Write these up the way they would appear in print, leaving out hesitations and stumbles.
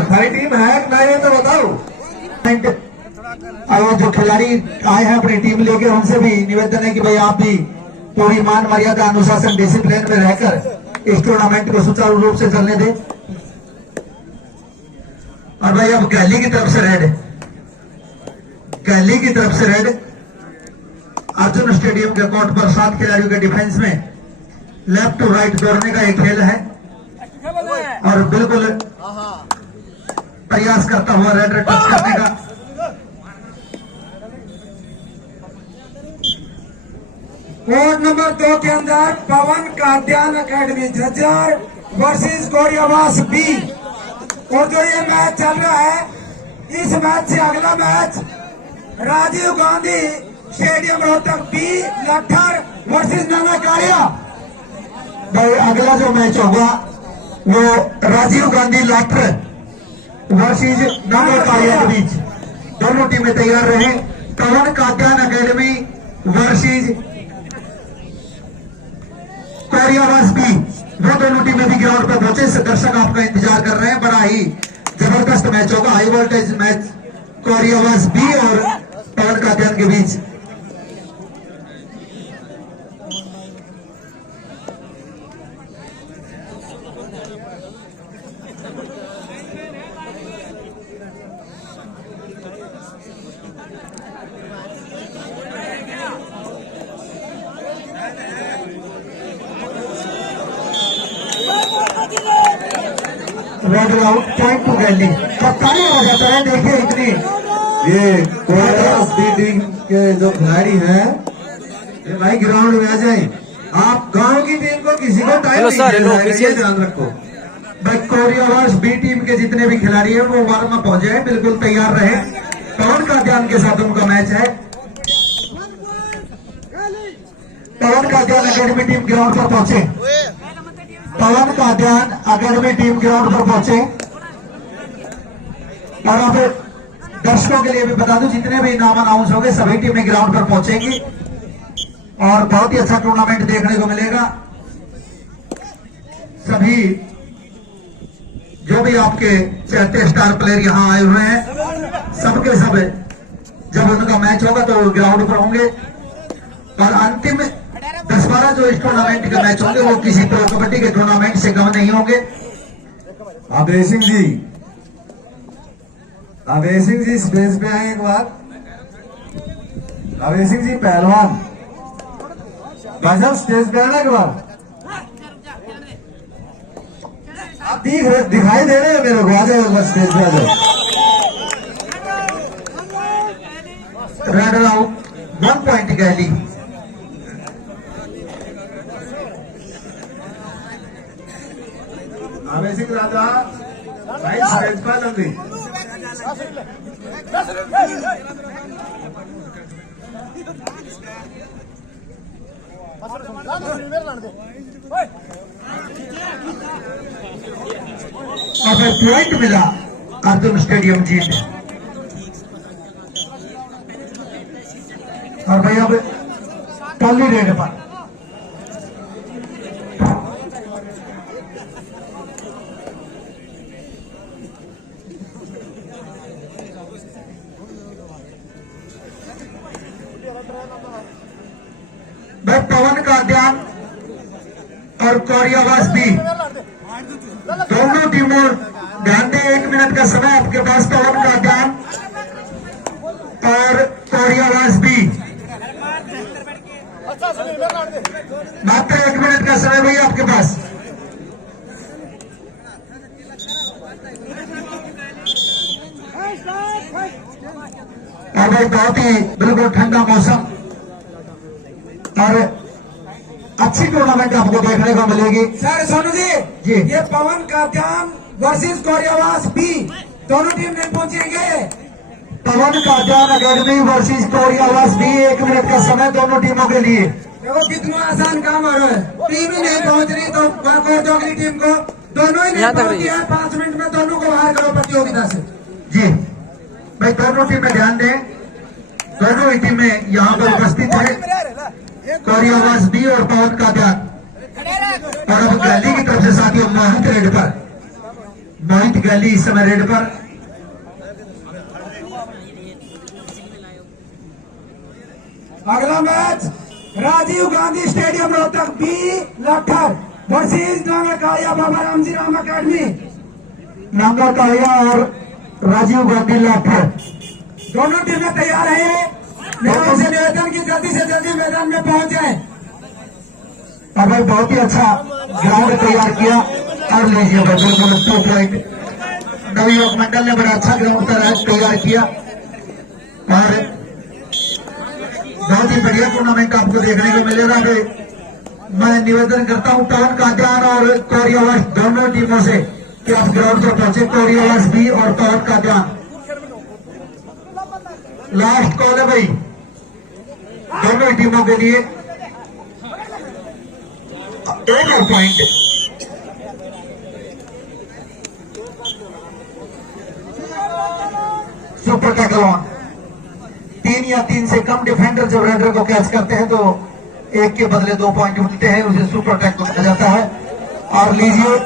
हमारी टीम है ना, ये तो बताओ। और जो खिलाड़ी आए हैं अपनी टीम लेके, उनसे भी निवेदन है कि भाई आप भी पूरी मान मर्यादा अनुशासन डिसिप्लिन में रहकर इस टूर्नामेंट को सुचारू रूप से चलने दें। और भाई अब गैली की तरफ से रेड, गैली की तरफ से रेड। अर्जुन स्टेडियम के कोर्ट पर 7 खिलाड़ियों के डिफेंस में लेफ्ट टू राइट दौड़ने का एक खेल है और बिल्कुल प्रयास करता हुआ रेड टच करने का। कोर्ट नंबर 2 के अंदर Pawan Kadyan academy Jhajjar versus Koriawas B. और जो ये मैच चल रहा है, इस मैच से अगला match Rajiv Gandhi stadium Rohtak B Lathar versus Nana Kalia. भाई अगला जो मैच होगा वो राजीव गांधी लट्ठर वर्सेस नाना कालिया के बीच। दोनों टीमें तैयार रहे। Pawan Kadyan academy versus Koriawas B, वो दोनों टीमें भी ग्राउंड पर पहुंचे। दर्शक आपका इंतजार कर रहे हैं। बड़ा ही जबरदस्त मैच होगा, हाई वोल्टेज मैच कोरियावास बी और पवन काद्यान के बीच। रेड आउट पॉइंट टू गैली। कप्तानी हो जाता है। देखिए इतनी ये कोरियावास बी टीम के जो खिलाड़ी हैं, ये भाई ग्राउंड में आ जाए। आप गांव की टीम को किसी को टाइम नहीं देना है, ये ध्यान रखो। भाई कोरियावास बी टीम के जितने भी खिलाड़ी हैं वो वार्म अप हो जाए, बिल्कुल तैयार रहे। पवन काद्यान के साथ उनका मैच है। पवन काद्यान अकेडमी टीम ग्राउंड पर पहुंचे। पवन काद्यान अकेडमी टीम ग्राउंड पर पहुंचे। और अब दर्शकों के लिए भी बता दूं, जितने भी नाम अनाउंस होंगे सभी टीमें ग्राउंड पर पहुंचेंगी और बहुत ही अच्छा टूर्नामेंट देखने को मिलेगा। सभी जो भी आपके चाहते स्टार प्लेयर यहां आए हुए हैं, सबके सब जब उनका मैच होगा तो ग्राउंड पर होंगे। और अंतिम 10-12 जो इस टूर्नामेंट के मैच होंगे वो किसी प्रो कबड्डी के टूर्नामेंट से कम नहीं होंगे। अभय सिंह जी, अभय सिंह जी स्टेज पे आए एक बार। अभय सिंह जी पहलवान, भाई साहब स्टेज पे आना एक बार। आप दिखाई दे रहे हैं मेरे को, आ जाए एक बार स्टेज पे आ जाए। रेड आउट 1 पॉइंट गैली। अभय सिंह राजा भाई स्टेज पर जल्दी। अब पॉइंट मिला अर्जुन स्टेडियम जीत। और भाई अब पल्ली रेड पर भाई पवन काद्यान और कोरियावास बी दोनों टीमों ध्यान दें। 1 मिनट का समय आपके पास। पवन काद्यान और कोरियावास बी, मात्र 1 मिनट का समय भाई आपके पास। और भाई बहुत ही बिल्कुल ठंडा मौसम और अच्छी टूर्नामेंट आपको देखने को मिलेगी। सर सोनू जी, ये पवन काद्यान वर्सेस कोरियावास बी दोनों टीम नहीं पहुंचेंगे। Pawan Kadyan academy versus Koriawas B, 1 minute का समय दोनों टीमों के लिए। देखो कितना आसान काम हो रहा है। टीम ही नहीं पहुंच रही तो कोर्ट अगली टीम को दोनों ही नहीं पहुंची है। 5 मिनट में दोनों को बाहर करो प्रतियोगिता से। जी भाई दोनों टीमें ध्यान दें। दोनों ही टीमें यहाँ पर उपस्थित है, कोरियावास बी और पवन काद्यान। और अब गैली की तरफ से साथियों मोहित रेड पर, मोहित गैली इस समय रेड पर। अगला match Rajiv Gandhi stadium Rohtak B Lakhar versus Nangakaya Baba Ramji Ram academy. Nangakaya और राजीव गांधी लाठर दोनों टीमें तैयार हैं। मेरा उनसे निवेदन की जल्दी से जल्दी मैदान में पहुंच जाए। अगर बहुत ही अच्छा ग्राउंड तैयार किया और लीजिए बिल्कुल 2 पॉइंट। नवयुवक मंडल ने बड़ा अच्छा ग्राउंड तैयार किया और बहुत ही बढ़िया टूर्नामेंट आपको देखने को मिलेगा। मैं निवेदन करता हूं पवन कादियान और कोरियावास दोनों टीमों से कि आप ग्राउंड पर पहुंचे। कोरियावास भी और पवन कादियान लास्ट कॉल है भाई दोनों टीमों के लिए। एक और पॉइंट सुपर टैकल ऑन। 3 या 3 से कम डिफेंडर जब रेडर को कैच करते हैं तो 1 के बदले 2 पॉइंट मिलते हैं, उसे सुपर टैकल कहा जाता है। और लीजिए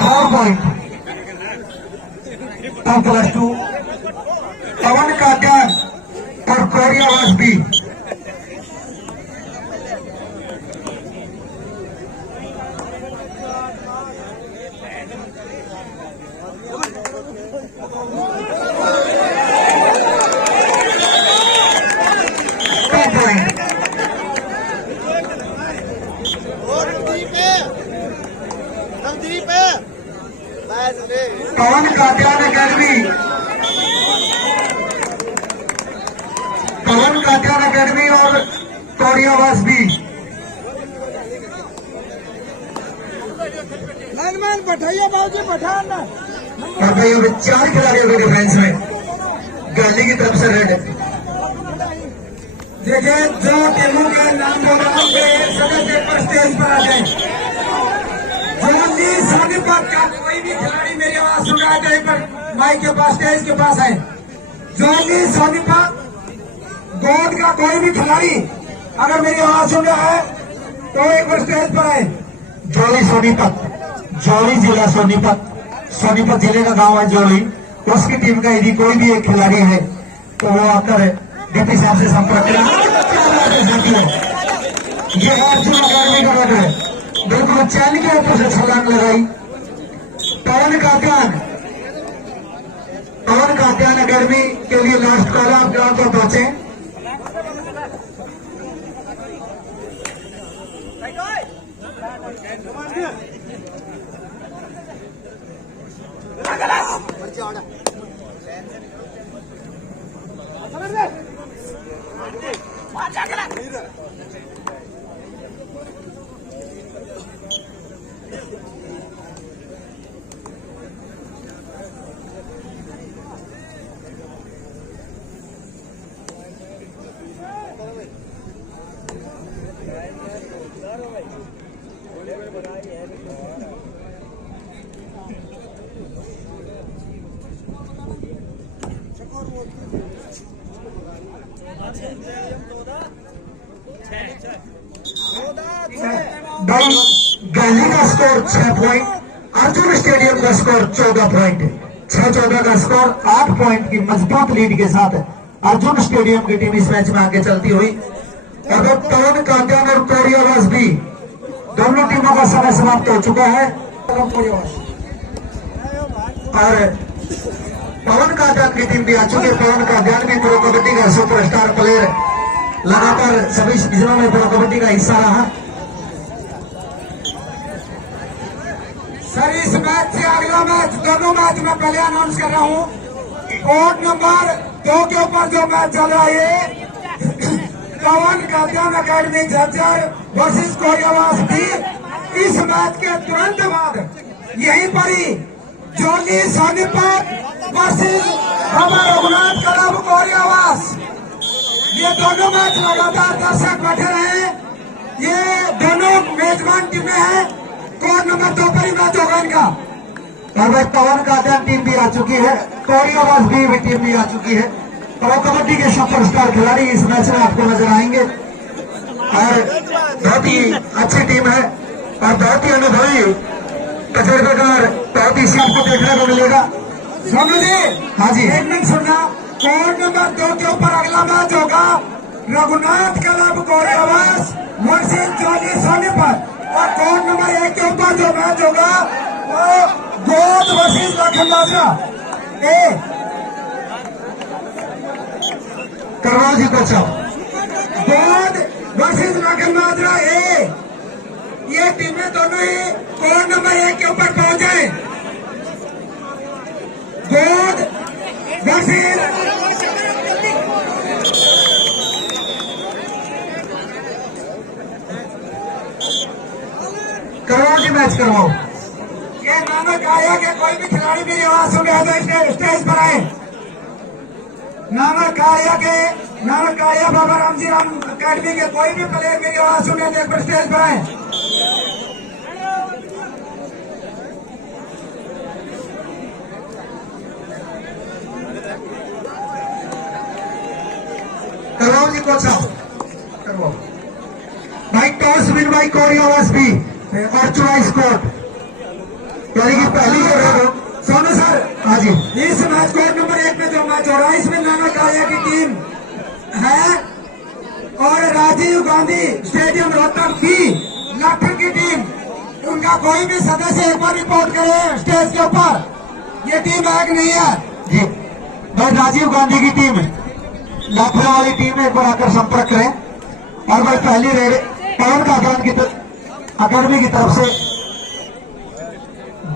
4 पॉइंट 2+2 पवन कादियान और कोरियावास बी। पवन कादियान अकेडमी, पवन कादियान अकेडमी और कोरियावास भी। बैठाइए बाबूजी पठान। और भाई 4 खिलाड़ियों के डिफेंस में गैली की तरफ से रेड। देखिए जो टीमों के नाम बोला सदस्य पर स्टेज पर आ जाए। जल्दी सोनीपत का कोई भी खिलाड़ी मेरी आवाज सुन रहा है कहीं पर माइक के पास स्टेज के पास है। जल्दी सोनीपत गोद का कोई भी खिलाड़ी अगर मेरी आवाज सुन रहा है तो एक बार स्टेज पर आए। जोली सोनीपत, जोली जिला सोनीपत, सोनीपत जिले का गांव है जोली। उसकी टीम का यदि कोई भी एक खिलाड़ी है तो वो आकर डीपी साहब से संपर्क करें। ये अर्जुन अकेडमी का रेड है, बिल्कुल चैन के ऊपर से छलांग लगाई। पवन कादियान, पवन कादियान अकेडमी के लिए लास्ट कॉल। आप ग्राउंड पर पहुंचे। गैली का स्कोर 6 पॉइंट, अर्जुन स्टेडियम का स्कोर 14 पॉइंट। 6-14 का स्कोर 8 पॉइंट की मजबूत लीड के साथ अर्जुन स्टेडियम की टीम इस मैच में आगे चलती हुई। अब पवन कादियान और कोरियावास भी दोनों टीमों का समय समाप्त हो चुका है। और पवन कादियान की टीम भी आ चुकी है। पवन कादियान भी प्रो कबड्डी का सुपरस्टार प्लेयर, लगातार सभी सीजनों में प्रो कबड्डी का हिस्सा रहा। सर इस मैच से अगला मैच, दोनों मैच मैं पहले अनाउंस कर रहा हूँ। कोर्ट नंबर 2 के ऊपर जो मैच चल रहा है पवन कादियान अकेडमी झज्जर वर्सेस कोरियावास भी। इस मैच के तुरंत बाद यहीं पर ही जोली सोनीपत वर्सेस बाबा रघुनाथ क्लब कोरियावास, ये दोनों मैच लगातार दर्शक बैठे रहे। ये दोनों मेजबान टीमें हैं। कोर्ट नंबर 2 पर ही मैच होगा इनका। और भाई पवन कादियान टीम भी आ चुकी है, कोरियावास भी टीम भी आ चुकी है। प्रो कबड्डी के सुपरस्टार खिलाड़ी इस मैच में आपको नजर आएंगे। और बहुत ही अच्छी टीम है और बहुत ही अनुभवी तजर्बेकार, बहुत ही सीट को देखने को मिलेगा। सोनू जी, हाँ जी। एक मिनट सुनना। कोड नंबर 2 के ऊपर अगला मैच होगा रघुनाथ क्लब गौरवास वर्सेस जॉली सोनीपत, और कोड नंबर 1 के ऊपर जो मैच होगा वो गोद वर्सेस लखन माजरा ए। करवाओ जी कोच साहब। गोद वर्सेस लखन माजरा ए, ये टीमें दोनों ही कोड नंबर 1 के ऊपर पहुंच जाए। गोद वर्सेस करवाओ जी, मैच करवाओ। ये नानक आया के कोई भी खिलाड़ी मेरी आवाज सुन रहा है तो स्टेज पर आए। नानक आया बाबा रामजी राम अकेडमी के कोई भी प्लेयर मेरी आवाज सुन रहे हैं तो स्टेज पर आए। करवाओ जी कोच साहब, करवाओ। भाई टॉस विन बाई कोरियावास भी और चॉइस कोर्ट, यानी कि पहली जो है सोनू सर, हाँ जी, इस मैच कोड नंबर 1 में जो मैच हो रहा है इसमें नानक आया की टीम है और राजीव गांधी स्टेडियम रोहतक की लाठर की टीम। उनका कोई भी सदस्य एक बार रिपोर्ट करे स्टेज के ऊपर। ये टीम है कि नहीं है जी। भाई राजीव गांधी की टीम, लाखों वाली टीम में एक बार आकर संपर्क करें। और भाई पहली रेड पवन का अकादमी की तरफ से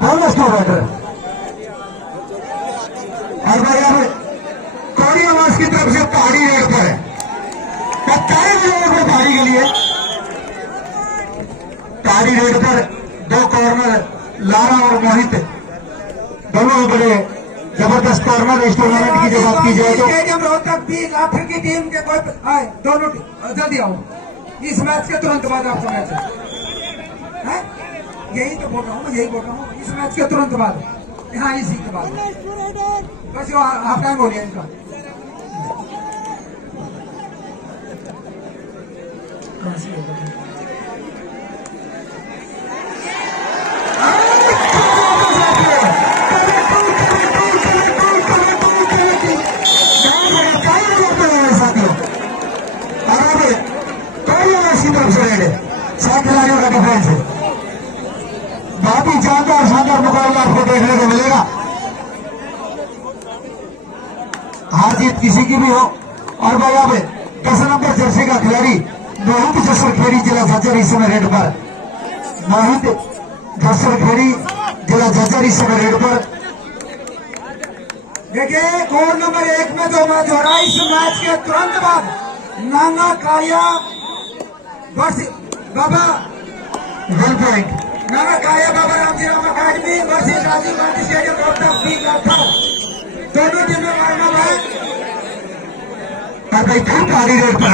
बोनस टू बैटर, और भाई अब कोरियावास की तरफ से पहाड़ी रेड पर है। 27 लोगों को पहाड़ी के लिए पहाड़ी रेड पर 2 कॉर्नर लारा और मोहित दोनों बड़े जबरदस्त कॉर्नर इस टूर्नामेंट की जो बात की जाए तो स्टेडियम रोहतक भी लाठर की टीम के कोई आए, दोनों जल्दी आओ। इस मैच के तुरंत बाद आपको मैच है, यही तो बोल रहा हूँ, यही बोल रहा हूँ। इस मैच के तुरंत बाद, हाँ इसी के बाद बस जो हाफ टाइम हो गया इनका। सात खिलाड़ियों का डिफरेंस है। बहुत ही जानदार शानदार मुकाबला आपको देखने को मिलेगा। हार जीत किसी की भी हो। और भाई अब 10 नंबर जर्सी का खिलाड़ी मोहित जसरखेड़ी जिला झज्जर इस समय रेड पर, मोहित जसरखेड़ी जिला झज्जर इस समय रेड पर। देखिए कोड नंबर 1 में जो मैच हो रहा है, इस मैच के तुरंत बाद नाना काया वर्सेस बाबा 1 point, Nana Kaya Baba Ramji Ram academy versus Rajiv Gandhi stadium Rohtak भी था। दोनों टीमें वार्म है और भाई फिर पहाड़ी रेड पर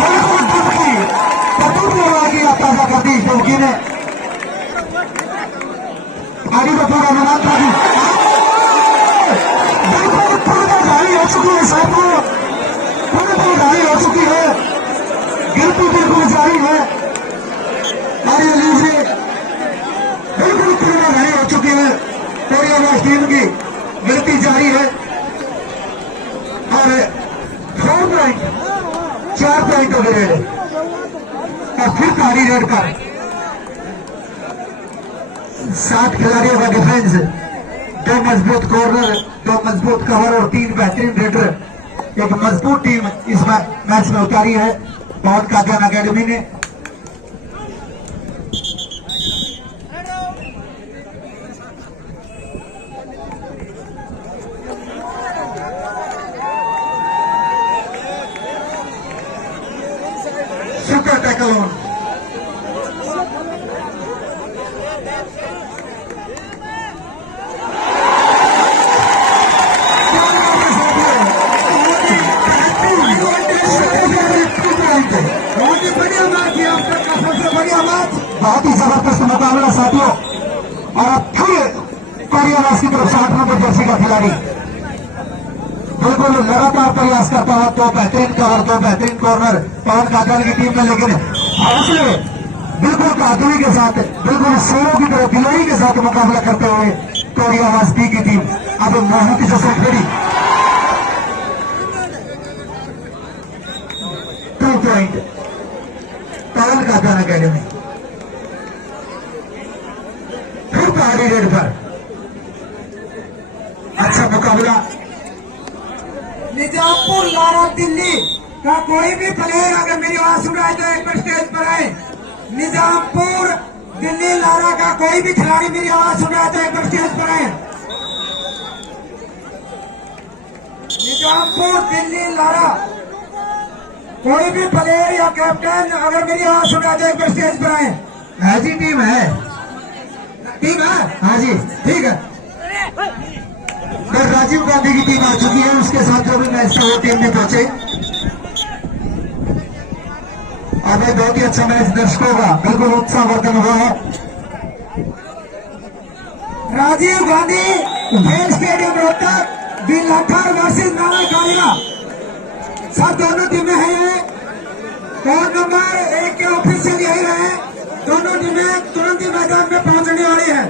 बिल्कुल डुबकी ताजा कर दी डुबकी ने। आगे का पूरा अनुमान था बिल्कुल पूरी घाई हो चुकी है, साथियों पूरी घाई हो चुकी है, गिनती बिल्कुल जारी है। और ये लीजिए बिल्कुल पूरी घाई हो चुकी है, कोरियावास टीम की गिनती जारी है। और 4 पॉइंट 4 पॉइंट हो गए रेड, और फिर पहाड़ी रेड पर 7 खिलाड़ियों का डिफेंस, 2 मजबूत कॉर्नर, 2 मजबूत कवर और 3 बेहतरीन रेडर। एक मजबूत टीम इस मैच में उतारी है पवन कादियान अकेडमी ने। सुपर टैकल ऑन, बहुत ही जबरदस्त मुकाबला साथियों। और अब फिर कोरियावास की तरफ से 8 नंबर जर्सी का खिलाड़ी बिल्कुल लगातार प्रयास करता हुआ, तो बेहतरीन कवर, तो बेहतरीन कॉर्नर पवन कादियान की टीम में, लेकिन हौसले बिल्कुल बहादुरी के साथ, बिल्कुल शेरों की तरह दिलोई के साथ मुकाबला करते हुए कोरिया वास्ती की टीम अब मोहित से खड़ी 2 पॉइंट पवन कादियान अकेडमी। फिर पहाड़ी रेड पर अच्छा मुकाबला। निजामपुर लारा दिल्ली का कोई भी प्लेयर अगर मेरी आवाज सुन रहा है तो एक बार स्टेज पर आए। निजामपुर दिल्ली लारा का कोई भी खिलाड़ी मेरी आवाज सुन रहा है तो एक बार स्टेज पर आए। निजामपुर दिल्ली लारा कोई भी प्लेयर या कैप्टन अगर मेरी आवाज सुन रहा है तो एक बार स्टेज पर आए। ऐसी टीम है, टीम है। हाँ जी ठीक है। फिर राजीव गांधी की टीम आ चुकी है, उसके साथ जो भी मैच था वो टीम भी पहुंचे। अब एक बहुत ही अच्छा मैच दर्शकों का बिल्कुल उत्साहवर्धन हुआ है। राजीव गांधी खेल स्टेडियम रोहतक बिलाठर वर्सेस नाला कालिया, सब दोनों टीमें हैं। ये कोड नंबर 1 के ऑफिशियल यही रहे। दोनों टीमें तुरंत ही मैदान में पहुंचने वाली है।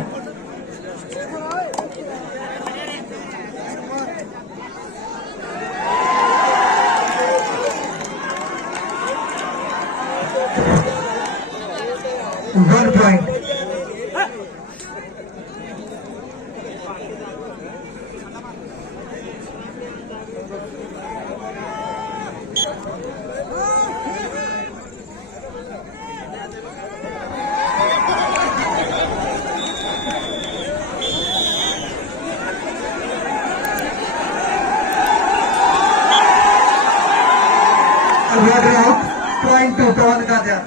वन पॉइंट आउट, पॉइंट 2 पवन कादियान।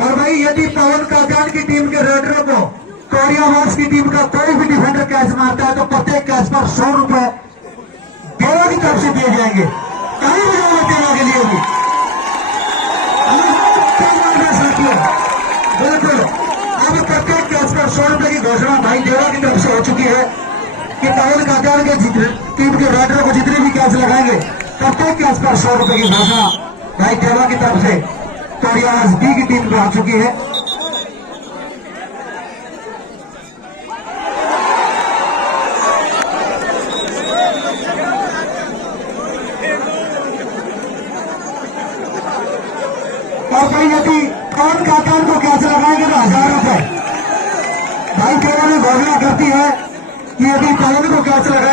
और भाई यदि पवन कादियान की टीम के रेडरों को कोरिया वार्स की टीम का कोई भी डिफेंडर कैच मारता है तो प्रत्येक कैच पर 100 रुपए देवा की तरफ से दिए जाएंगे। कहीं भी जाओगे देवा के लिए भी बिल्कुल। अब प्रत्येक कैच पर 100 रुपए की घोषणा भाई देवा की तरफ से हो चुकी है कि पवन कादियान के टीम के रेडरों को जितने भी कैच लगाएंगे प्रत्येक कैच पर 100 रुपए की घोषणा भाई देवा की तरफ से कोरिया बी की टीम को आ चुकी है। और भाई यदि पवन कादियान को कैच लगाएंगे तो 1000 रुपए भाई देवा में घोषणा करती है कि यदि पवन को कैच लगाएंगे